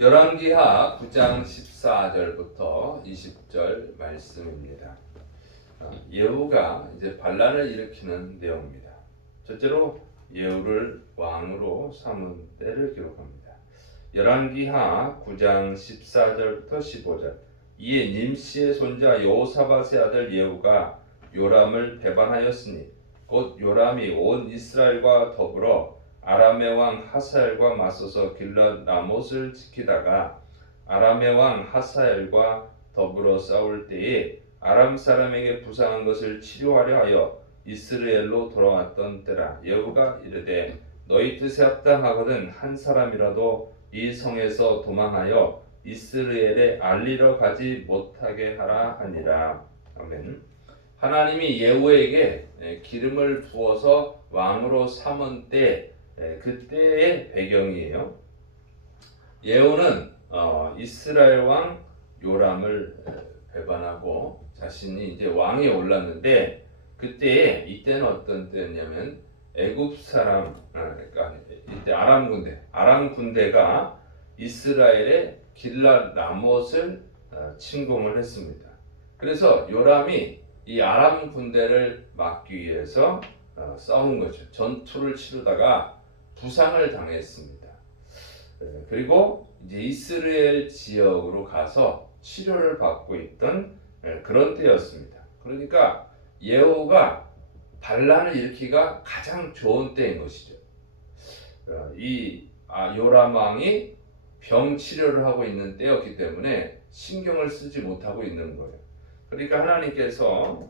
열왕기하 9장 14절부터 20절 말씀입니다. 예후가 이제 반란을 일으키는 내용입니다. 첫째로 예후를 왕으로 삼은 때를 기록합니다. 열왕기하 9장 14절부터 15절. 이에 님시의 손자 여호사밧의 아들 예후가 요람을 배반하였으니 곧 요람이 온 이스라엘과 더불어 아람의 왕 하사엘과 맞서서 길랏 라못을 지키다가 아람의 왕 하사엘과 더불어 싸울 때에 아람 사람에게 부상한 것을 치료하려 하여 이스라엘로 돌아왔던 때라. 예후가 이르되 너희 뜻에 합당하거든 한 사람이라도 이 성에서 도망하여 이스라엘에 알리러 가지 못하게 하라 하니라. 아멘. 하나님이 예후에게 기름을 부어서 왕으로 삼은 때 그때의 배경이에요. 예후는 이스라엘 왕 요람을 배반하고 자신이 이제 왕에 올랐는데 이때는 어떤 때였냐면 애굽 사람 그러니까 이때 아람 군대가 이스라엘의 길랏 라못을 침공을 했습니다. 그래서 요람이 이 아람 군대를 막기 위해서 싸운 거죠. 전투를 치르다가 부상을 당했습니다. 그리고 이제 이스라엘 지역으로 가서 치료를 받고 있던 그런 때였습니다. 그러니까 예후가 반란을 일으키기가 가장 좋은 때인 것이죠. 요람 왕이 병 치료를 하고 있는 때였기 때문에 신경을 쓰지 못하고 있는 거예요. 그러니까 하나님께서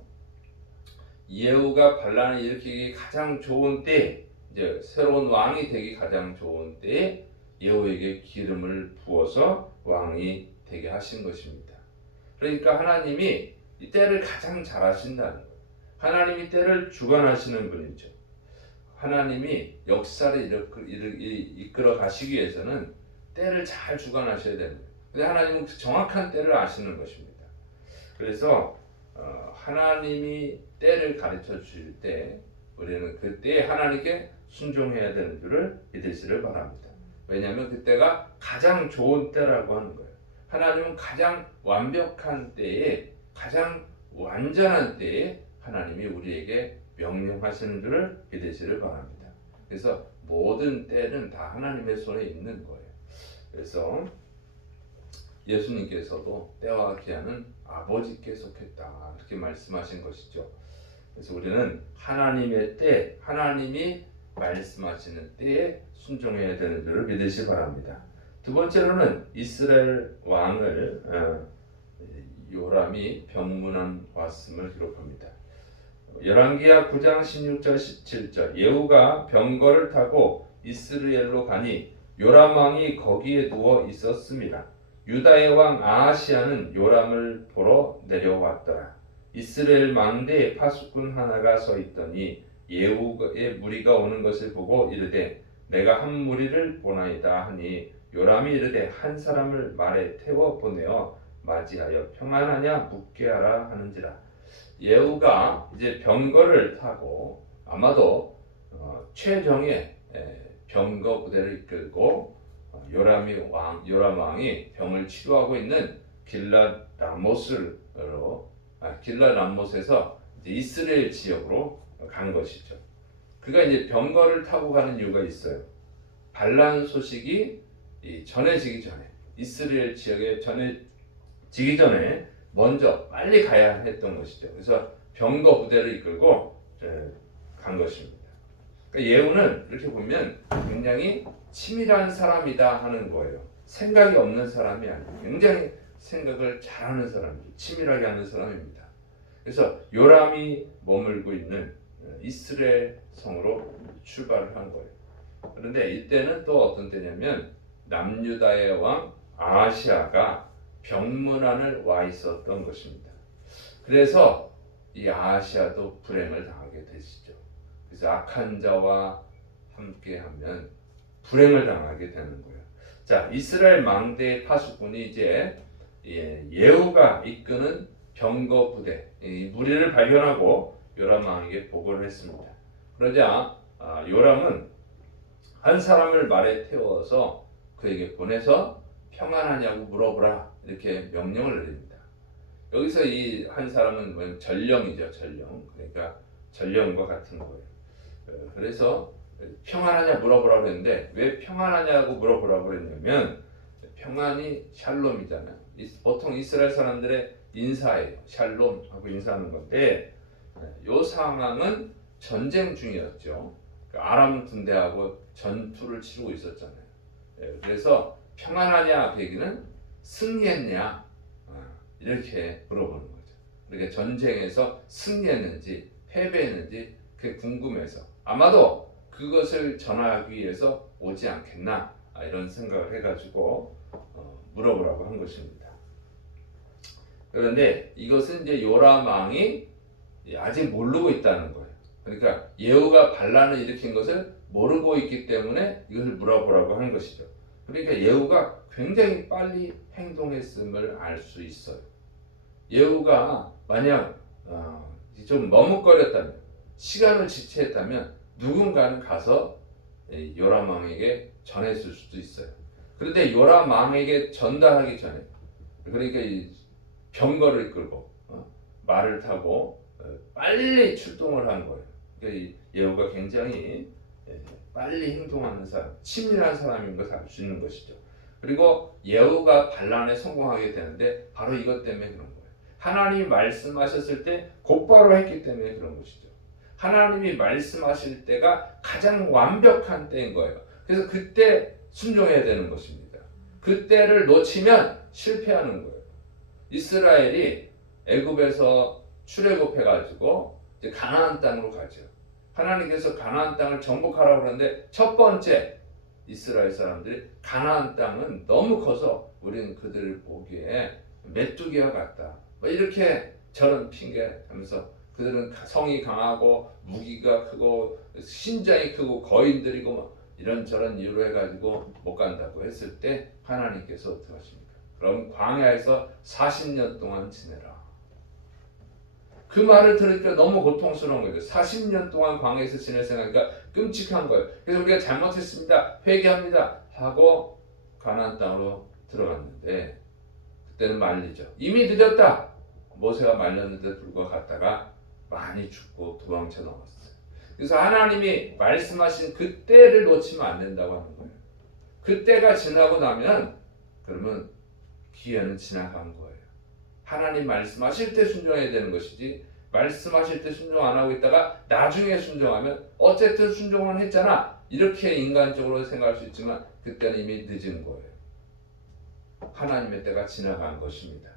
예후가 반란을 일으키기 가장 좋은 때, 이제 새로운 왕이 되기 가장 좋은 때에 예후에게 기름을 부어서 왕이 되게 하신 것입니다. 그러니까 하나님이 이 때를 가장 잘 하신다는 거예요. 하나님이 때를 주관하시는 분이죠. 하나님이 역사를 이끌어 가시기 위해서는 때를 잘 주관하셔야 됩니다. 근데 하나님은 정확한 때를 아시는 것입니다. 그래서 하나님이 때를 가르쳐 주실 때 우리는 그 때에 하나님께 순종해야 되는 줄을 믿으시를 바랍니다. 왜냐하면 그때가 가장 좋은 때라고 하는 거예요. 하나님은 가장 완벽한 때에, 가장 완전한 때에 하나님이 우리에게 명령하시는 줄을 믿으시를 바랍니다. 그래서 모든 때는 다 하나님의 손에 있는 거예요. 그래서 예수님께서도 때와 기한은 아버지께 속했다 이렇게 말씀하신 것이죠. 그래서 우리는 하나님의 때, 하나님이 말씀하시는 때에 순종해야 되는 줄을 믿으시 바랍니다. 두 번째로는 이스라엘 왕을 요람이 병문안 왔음을 기록합니다. 열왕기하 9장 16절 17절. 예후가 병거를 타고 이스라엘로 가니 요람 왕이 거기에 누워 있었습니다. 유다의 왕 아하시야는 요람을 보러 내려왔더라. 이스라엘 망대에 파수꾼 하나가 서 있더니 예후의 무리가 오는 것을 보고 이르되 내가 한 무리를 보나이다 하니 요람이 이르되 한 사람을 말에 태워 보내어 맞이하여 평안하냐 묻게 하라 하는지라. 예후가 이제 병거를 타고 아마도 최정예 병거 부대를 이끌고 요람 왕이 병을 치료하고 있는 길랏 라못에서 이제 이스라엘 지역으로 간 것이죠. 그가 이제 병거를 타고 가는 이유가 있어요. 반란 소식이 전해지기 전에, 이스라엘 지역에 전해지기 전에 먼저 빨리 가야 했던 것이죠. 그래서 병거 부대를 이끌고 간 것입니다. 그러니까 예후는 이렇게 보면 굉장히 치밀한 사람이다 하는 거예요. 생각이 없는 사람이 아니에요. 굉장히 생각을 잘하는 사람이죠. 치밀하게 하는 사람입니다. 그래서 요람이 머물고 있는 이스라엘 성으로 출발을 한 거예요. 그런데 이때는 또 어떤 때냐면 남유다의 왕 아하시야가 병문안을 와 있었던 것입니다. 그래서 이 아하시야도 불행을 당하게 되시죠. 그래서 악한 자와 함께하면 불행을 당하게 되는 거예요. 자, 이스라엘 망대의 파수꾼이 이제 예후가 이끄는 병거 부대, 이 무리를 발견하고 요람 왕에게 보고를 했습니다. 그러자 요람은 한 사람을 말에 태워서 그에게 보내서 평안하냐고 물어보라 이렇게 명령을 내립니다. 여기서 이 한 사람은 뭐 전령이죠. 전령. 그러니까 전령과 같은 거예요. 그래서 평안하냐 물어보라고 했는데 왜 평안하냐고 물어보라고 그랬냐면 평안이 샬롬이잖아요. 보통 이스라엘 사람들의 인사예요. 샬롬하고 인사하는 건데 이 상황은 전쟁 중이었죠. 아람 군대하고 전투를 치르고 있었잖아요. 그래서 평안하냐 그 얘기는 승리했냐 이렇게 물어보는 거죠. 그러니까 전쟁에서 승리했는지 패배했는지 그게 궁금해서 아마도 그것을 전하기 위해서 오지 않겠나 이런 생각을 해가지고 물어보라고 한 것입니다. 그런데 이것은 이제 요람 왕이 아직 모르고 있다는 거예요. 그러니까 예후가 반란을 일으킨 것을 모르고 있기 때문에 이것을 물어보라고 하는 것이죠. 그러니까 예후가 굉장히 빨리 행동했음을 알 수 있어요. 예후가 만약 좀 머뭇거렸다면 시간을 지체했다면 누군가는 가서 요람 왕에게 전했을 수도 있어요. 그런데 요람 왕에게 전달하기 전에 그러니까 이 병거를 끌고 말을 타고 빨리 출동을 한 거예요. 그러니까 이 예후가 굉장히 빨리 행동하는 사람, 치밀한 사람인 것을 알 수 있는 것이죠. 그리고 예후가 반란에 성공하게 되는데 바로 이것 때문에 그런 거예요. 하나님이 말씀하셨을 때 곧바로 했기 때문에 그런 것이죠. 하나님이 말씀하실 때가 가장 완벽한 때인 거예요. 그래서 그때 순종해야 되는 것입니다. 그때를 놓치면 실패하는 거예요. 이스라엘이 애굽에서 출애굽해가지고 이제 가나안 땅으로 가죠. 하나님께서 가나안 땅을 정복하라고 하는데 첫 번째 이스라엘 사람들이 가나안 땅은 너무 커서 우리는 그들을 보기에 메뚜기와 같다. 뭐 이렇게 저런 핑계 하면서 그들은 성이 강하고 무기가 크고 신장이 크고 거인들이고 뭐 이런저런 이유로 해가지고 못 간다고 했을 때 하나님께서 어떻게 하십니까? 그럼 광야에서 40년 동안 지내라. 그 말을 들으니까 너무 고통스러운 거죠. 40년 동안 광야에서 지낼 생각이니까 끔찍한 거예요. 그래서 우리가 잘못했습니다. 회개합니다. 하고 가나안 땅으로 들어갔는데 그때는 말리죠. 이미 늦었다. 모세가 말렸는데 불과 갔다가 많이 죽고 도망쳐 나왔어요. 그래서 하나님이 말씀하신 그때를 놓치면 안 된다고 하는 거예요. 그때가 지나고 나면 그러면 기회는 지나간 거예요. 하나님 말씀하실 때 순종해야 되는 것이지 말씀하실 때 순종 안 하고 있다가 나중에 순종하면 어쨌든 순종은 했잖아 이렇게 인간적으로 생각할 수 있지만 그때는 이미 늦은 거예요. 하나님의 때가 지나간 것입니다.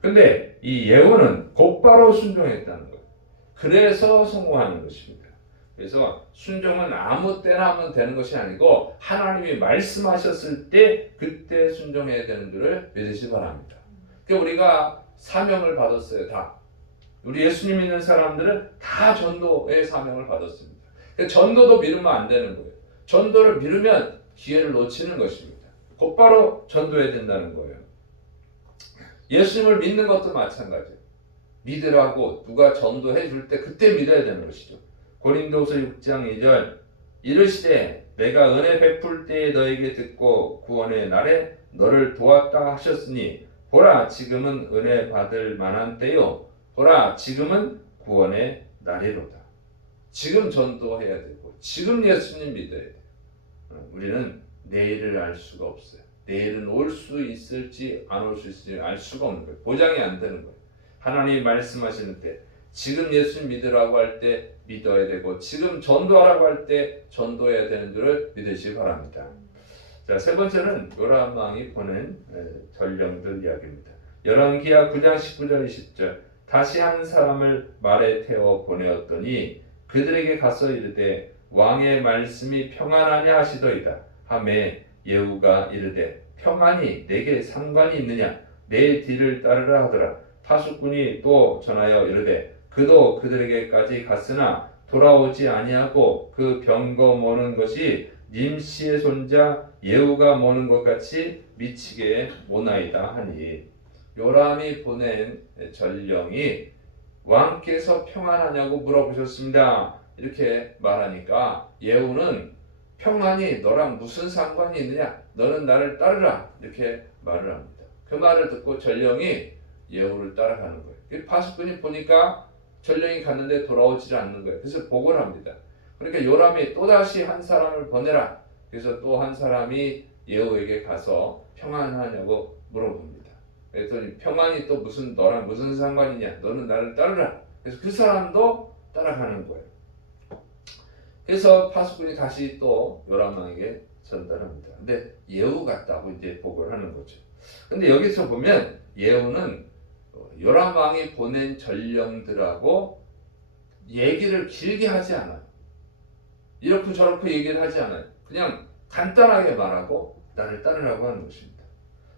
근데 이 예후는 곧바로 순종했다는 거예요. 그래서 성공하는 것입니다. 그래서 순종은 아무 때나 하면 되는 것이 아니고 하나님이 말씀하셨을 때 그때 순종해야 되는 줄을 믿으시기 바랍니다. 그러니까 우리가 사명을 받았어요. 다. 우리 예수님 믿는 사람들은 다 전도의 사명을 받았습니다. 그러니까 전도도 미루면 안 되는 거예요. 전도를 미루면 기회를 놓치는 것입니다. 곧바로 전도해야 된다는 거예요. 예수님을 믿는 것도 마찬가지예요. 믿으라고 누가 전도해 줄 때 그때 믿어야 되는 것이죠. 고린도서 6장 2절 이르시되 내가 은혜 베풀 때에 너에게 듣고 구원의 날에 너를 도왔다 하셨으니 보라 지금은 은혜 받을 만한 때요 보라 지금은 구원의 날이로다. 지금 전도해야 되고 지금 예수님 믿어야 돼요. 우리는 내일을 알 수가 없어요. 내일은 올 수 있을지 안 올 수 있을지 알 수가 없는 거예요. 보장이 안 되는 거예요. 하나님이 말씀하시는 때 지금 예수 믿으라고 할 때 믿어야 되고 지금 전도하라고 할 때 전도해야 되는 줄을 믿으시기 바랍니다. 자, 세 번째는 요람 왕이 보낸 전령들 이야기입니다. 열왕기하 9장 19절 20절 다시 한 사람을 말에 태워 보내었더니 그들에게 가서 이르되 왕의 말씀이 평안하냐 하시더이다 하매 예후가 이르되 평안이 내게 상관이 있느냐 내 뒤를 따르라 하더라. 파수꾼이 또 전하여 이르되 그도 그들에게까지 갔으나 돌아오지 아니하고 그 병거 모는 것이 님시의 손자 예후가 모는 것 같이 미치게 모나이다 하니 요람이 보낸 전령이 왕께서 평안하냐고 물어보셨습니다. 이렇게 말하니까 예후는 평안이 너랑 무슨 상관이 있느냐? 너는 나를 따르라. 이렇게 말을 합니다. 그 말을 듣고 전령이 예후를 따라가는 거예요. 파수꾼이 보니까 전령이 갔는데 돌아오지 않는 거예요. 그래서 보고를 합니다. 그러니까 요람이 또다시 한 사람을 보내라. 그래서 또 한 사람이 예후에게 가서 평안하냐고 물어봅니다. 그랬더니 평안이 또 너랑 무슨 상관이냐? 너는 나를 따르라. 그래서 그 사람도 따라가는 거예요. 그래서 파수꾼이 다시 또 요람 왕에게 전달합니다. 근데 예후 같다고 이제 보고를 하는 거죠. 근데 여기서 보면 예후는 요람 왕이 보낸 전령들하고 얘기를 길게 하지 않아요. 이렇고 저렇고 얘기를 하지 않아요. 그냥 간단하게 말하고 나를 따르라고 하는 것입니다.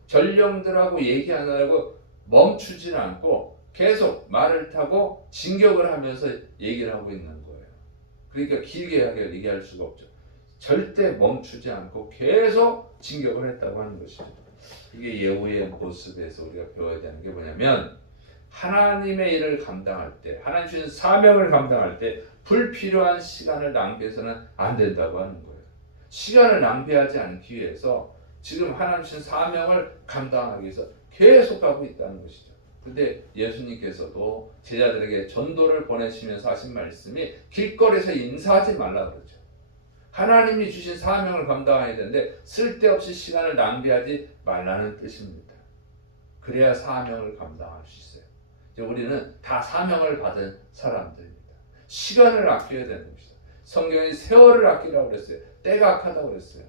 전령들하고 얘기 안 하고 멈추지는 않고 계속 말을 타고 진격을 하면서 얘기를 하고 있는 거예요. 그러니까 길게 얘기할 수가 없죠. 절대 멈추지 않고 계속 진격을 했다고 하는 것이죠. 이게 예후의 모습에서 우리가 배워야 되는 게 뭐냐면 하나님의 일을 감당할 때, 하나님 주신 사명을 감당할 때 불필요한 시간을 낭비해서는 안 된다고 하는 거예요. 시간을 낭비하지 않기 위해서 지금 하나님 주신 사명을 감당하기 위해서 계속 가고 있다는 것이죠. 근데 예수님께서도 제자들에게 전도를 보내시면서 하신 말씀이 길거리에서 인사하지 말라 그러죠. 하나님이 주신 사명을 감당해야 되는데 쓸데없이 시간을 낭비하지 말라는 뜻입니다. 그래야 사명을 감당할 수 있어요. 이제 우리는 다 사명을 받은 사람들입니다. 시간을 아껴야 되는 것이죠. 성경이 세월을 아끼라고 그랬어요. 때가 악하다고 그랬어요.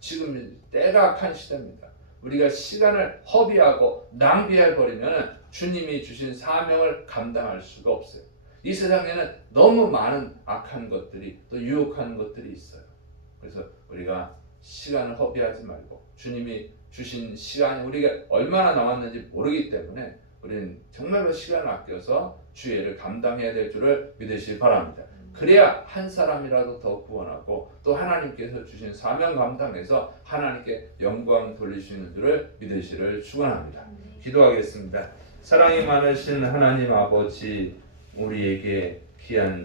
지금 때가 악한 시대입니다. 우리가 시간을 허비하고 낭비해버리면 주님이 주신 사명을 감당할 수가 없어요. 이 세상에는 너무 많은 악한 것들이 또 유혹하는 것들이 있어요. 그래서 우리가 시간을 허비하지 말고 주님이 주신 시간이 우리가 얼마나 남았는지 모르기 때문에 우리는 정말로 시간을 아껴서 주의 일을 감당해야 될 줄을 믿으시기 바랍니다. 그래야 한 사람이라도 더 구원하고 또 하나님께서 주신 사명 감당해서 하나님께 영광 돌리시는 줄을 믿으시기를 축원합니다. 기도하겠습니다. 사랑이 많으신 하나님 아버지, 우리에게 귀한